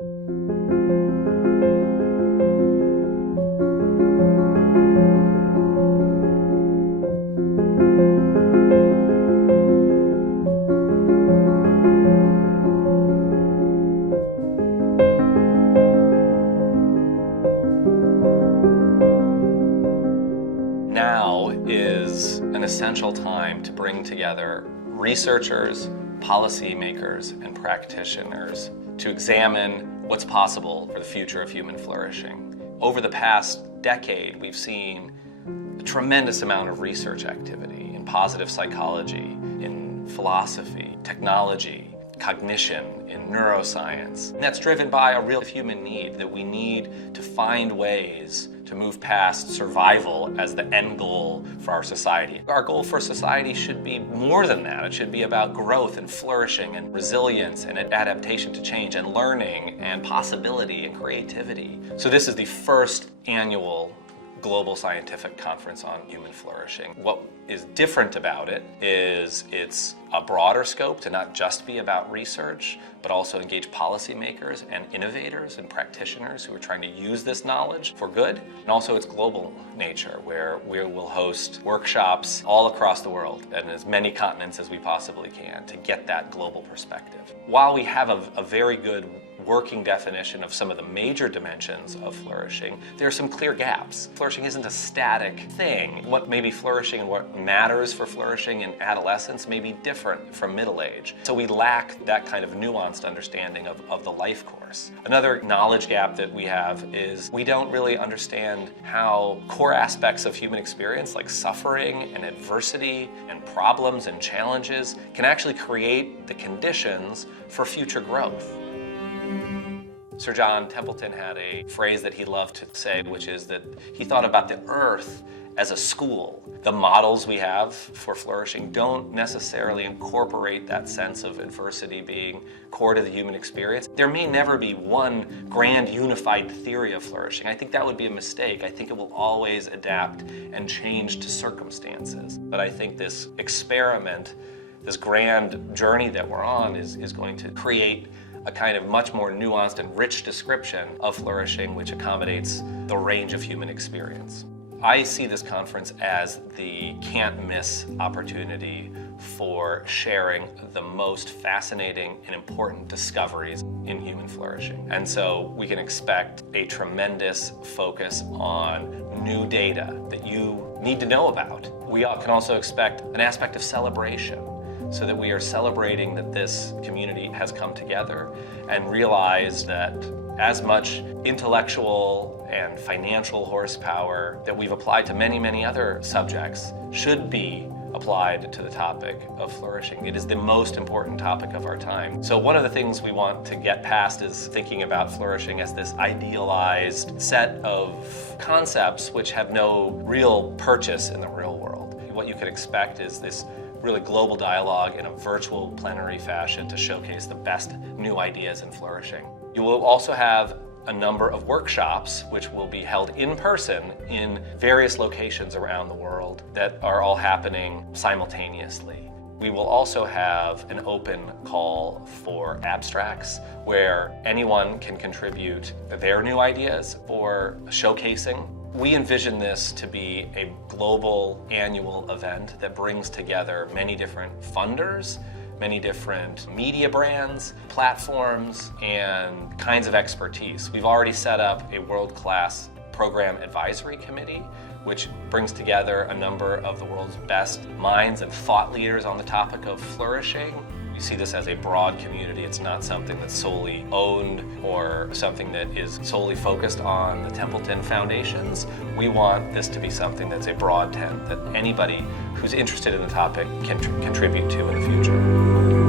Now is an essential time to bring together researchers, policymakers, and practitioners to examine what's possible for the future of human flourishing. Over the past decade, we've seen a tremendous amount of research activity in positive psychology, in philosophy, technology, cognition, in neuroscience. And that's driven by a real human need, that we need to find ways to move past survival as the end goal for our society. Our goal for society should be more than that. It should be about growth and flourishing and resilience and adaptation to change and learning and possibility and creativity. So this is the first annual Global Scientific Conference on Human Flourishing. What is different about it is it's a broader scope to not just be about research, but also engage policymakers and innovators and practitioners who are trying to use this knowledge for good. And also its global nature, where we will host workshops all across the world and as many continents as we possibly can to get that global perspective. While we have a very good working definition of some of the major dimensions of flourishing, there are some clear gaps. Flourishing isn't a static thing. What may be flourishing and what matters for flourishing in adolescence may be different from middle age. So we lack that kind of nuanced understanding of the life course. Another knowledge gap that we have is we don't really understand how core aspects of human experience like suffering and adversity and problems and challenges can actually create the conditions for future growth. Sir John Templeton had a phrase that he loved to say, which is that he thought about the earth as a school. The models we have for flourishing don't necessarily incorporate that sense of adversity being core to the human experience. There may never be one grand unified theory of flourishing. I think that would be a mistake. I think it will always adapt and change to circumstances. But I think this experiment, this grand journey that we're on is going to create a kind of much more nuanced and rich description of flourishing, which accommodates the range of human experience. I see this conference as the can't-miss opportunity for sharing the most fascinating and important discoveries in human flourishing. And so we can expect a tremendous focus on new data that you need to know about. We can also expect an aspect of celebration, so that we are celebrating that this community has come together and realized that as much intellectual and financial horsepower that we've applied to many, many other subjects should be applied to the topic of flourishing. It is the most important topic of our time. So one of the things we want to get past is thinking about flourishing as this idealized set of concepts which have no real purchase in the real world. What you can expect is this really global dialogue in a virtual plenary fashion to showcase the best new ideas in flourishing. You will also have a number of workshops which will be held in person in various locations around the world that are all happening simultaneously. We will also have an open call for abstracts where anyone can contribute their new ideas or showcasing. We envision this to be a global annual event that brings together many different funders, many different media brands, platforms, and kinds of expertise. We've already set up a world-class program advisory committee, which brings together a number of the world's best minds and thought leaders on the topic of flourishing. We see this as a broad community. It's not something that's solely owned or something that is solely focused on the Templeton Foundations. We want this to be something that's a broad tent that anybody who's interested in the topic can contribute to in the future.